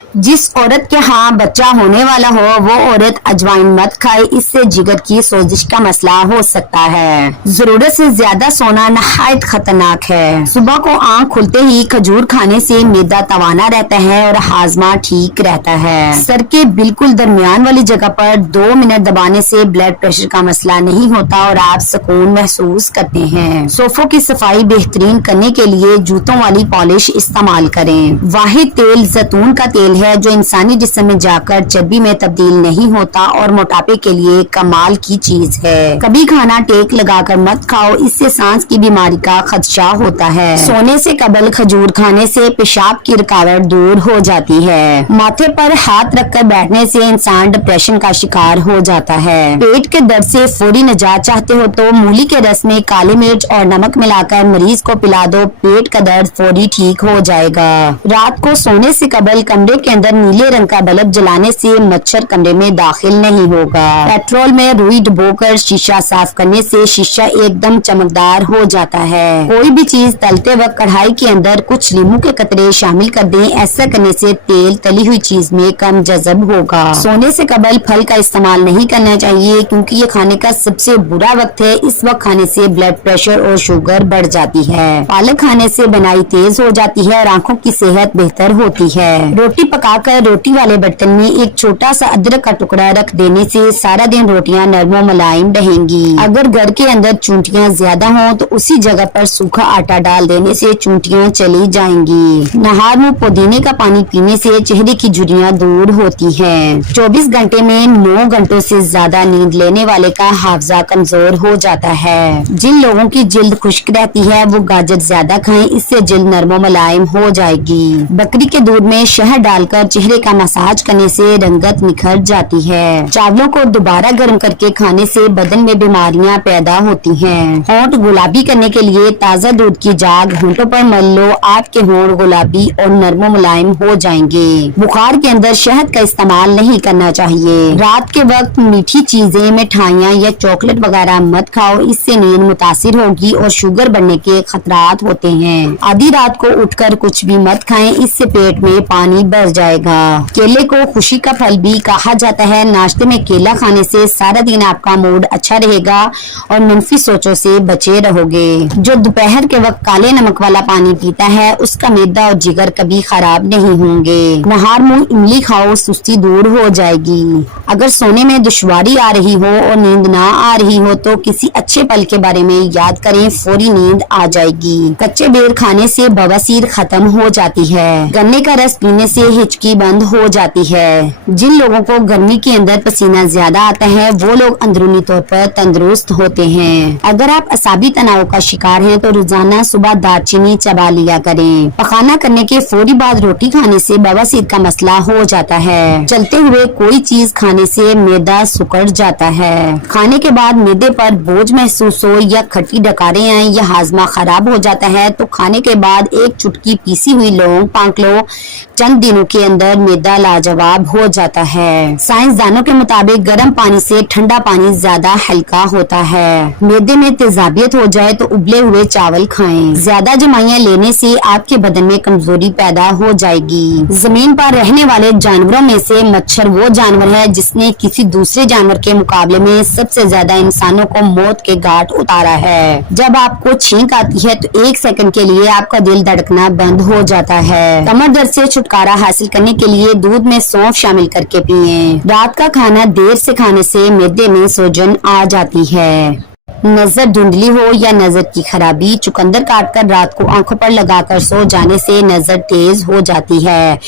जिस औरत के यहाँ बच्चा होने वाला हो वो औरत अजवाइन मत खाए, इससे जिगर की सोजिश का मसला हो सकता है। जरूरत से ज्यादा सोना नहायत खतरनाक है। सुबह को आंख खुलते ही खजूर खाने से मैदा तवाना रहता है और हाजमा ठीक रहता है। सर के बिल्कुल दरमियान वाली जगह पर 2 मिनट दबाने से ब्लड प्रेशर का मसला नहीं होता और आप सुकून महसूस करते हैं। सोफों की सफाई बेहतरीन करने के लिए जूतों वाली पॉलिश इस्तेमाल करें। वाहिद तेल जैतून का तेल है जो इंसानी जिस्म में जाकर चर्बी में तब्दील नहीं होता और मोटापे के लिए कमाल की चीज है। कभी खाना टेक लगाकर मत खाओ, इससे सांस की बीमारी का खदशा होता है। सोने से कबल खजूर खाने से पेशाब की रुकावट दूर हो जाती है। माथे पर हाथ रखकर बैठने से इंसान डिप्रेशन का शिकार हो जाता है। पेट के दर्द से फौरी निजात चाहते हो तो मूली के रस में काली मिर्च और नमक मिलाकर मरीज को पिला दो, पेट का दर्द फौरी ठीक हो जाएगा। रात को सोने से कबल कमरे के अंदर नीले रंग का बल्ब जलाने से मच्छर कमरे में दाखिल नहीं होगा। पेट्रोल में रुई डुबोकर शीशा साफ करने से शीशा एकदम चमकदार हो जाता है। कोई भी चीज तलते वक्त कढ़ाई के अंदर कुछ नींबू के कतरे शामिल कर दें, ऐसा करने से तेल तली हुई चीज में कम जज़ब होगा। सोने से कबल फल का इस्तेमाल नहीं करना चाहिए क्योंकि ये खाने का सबसे बुरा वक्त है। इस वक्त खाने से ब्लड प्रेशर और शुगर बढ़ जाती है। पालक खाने से बनाई तेज हो जाती है और आंखों की सेहत बेहतर होती है। रोटी पकाकर रोटी वाले बर्तन में एक छोटा सा अदरक का टुकड़ा रख देने से सारा दिन रोटियां नरम और मुलायम रहेंगी। अगर घर के अंदर चूंटियां ज्यादा हों तो उसी जगह पर सूखा आटा डाल देने से चूंटियां चली जाएंगी। नहार मुंह पुदीने का पानी पीने से चेहरे की झुर्रियां दूर होती हैं। 24 घंटे में 9 घंटों से ज्यादा नींद लेने वाले का हाफजा कमजोर हो जाता है। जिन लोगों की जिल्द खुश्क रहती है वो गाजर ज्यादा खाएं, इससे जिल्द नरम और मुलायम हो जाएगी। बकरी के दूध में शहद डालकर चेहरे का मसाज करने से रंगत निखर जाती है। चावलों को दोबारा गर्म करके खाने से बदन में बीमारियां पैदा होती हैं। होंठ गुलाबी करने के लिए ताज़ा दूध की जाग होंठों पर मल लो, आपके होंठ गुलाबी और नरम मुलायम हो जाएंगे। बुखार के अंदर शहद का इस्तेमाल नहीं करना चाहिए। रात के वक्त मीठी चीजें, मिठाइयाँ या चॉकलेट वगैरह मत खाओ, इससे नींद मुतासिर होगी और शुगर बढ़ने के खतरात होते हैं। आधी रात को उठकर कुछ भी मत खाएं, इससे पेट में पानी भर जाएगा। केले को खुशी का फल भी कहा जाता है। नाश्ते में केला खाने से सारा दिन आपका मूड अच्छा रहेगा और मनफी सोचों से बचे रहोगे। जो दोपहर के वक्त काले नमक वाला पानी पीता है उसका मैदा और जिगर कभी खराब नहीं होंगे। नहार मुंह इमली खाओ, सुस्ती दूर हो जाएगी। अगर सोने में दुश्वारी आ रही हो और नींद ना आ रही हो तो किसी अच्छे पल के बारे में याद करें, फौरी नींद आ जाएगी। कच्चे बेर खाने से बवासीर खत्म हो जाती है। गन्ने का रस पीने से हिचकी बंद हो जाती है। जिन लोगों को गर्मी के अंदर पसीना ज्यादा आता है वो लोग अंदरूनी तौर पर तंदुरुस्त होते हैं। अगर आप असाबी तनाव का शिकार हैं तो रोजाना सुबह दालचीनी चबा लिया करें। पखाना करने के फौरी बाद रोटी खाने से बवासीर का मसला हो जाता है। चलते हुए कोई चीज खाने से मैदा सिकुड़ जाता है। खाने के बाद मैदे पर बोझ महसूस हो या खट्टी डकारें आए या हाजमा खराब हो जाता है तो खाने के बाद एक चुटकी पीसी हुई लौंग पाक लो। चंद दिनों के अंदर मैदा लाजवाब हो जाता है। साइंसदानों के मुताबिक गर्म पानी से ठंडा पानी ज्यादा हल्का होता है। मैदे में तेजाबियत हो जाए तो उबले हुए चावल खाएं। ज्यादा जमाइयाँ लेने से आपके बदन में कमजोरी पैदा हो जाएगी। जमीन पर रहने वाले जानवरों में से मच्छर वो जानवर है जिसने किसी दूसरे जानवर के मुकाबले में सबसे ज्यादा इंसानों को मौत के घाट उतारा है। जब आपको छींक आती है तो 1 सेकंड के लिए आपका दिल धड़कना बंद हो जाता है। कमर दर्द से छुटकारा हासिल करने के लिए दूध में सौंफ शामिल करके पिएं। रात का खाना देर से खाने से मैदे में सूजन आ जाती है। नजर धुंधली हो या नजर की खराबी, चुकंदर काटकर रात को आंखों पर लगाकर सो जाने से नजर तेज हो जाती है।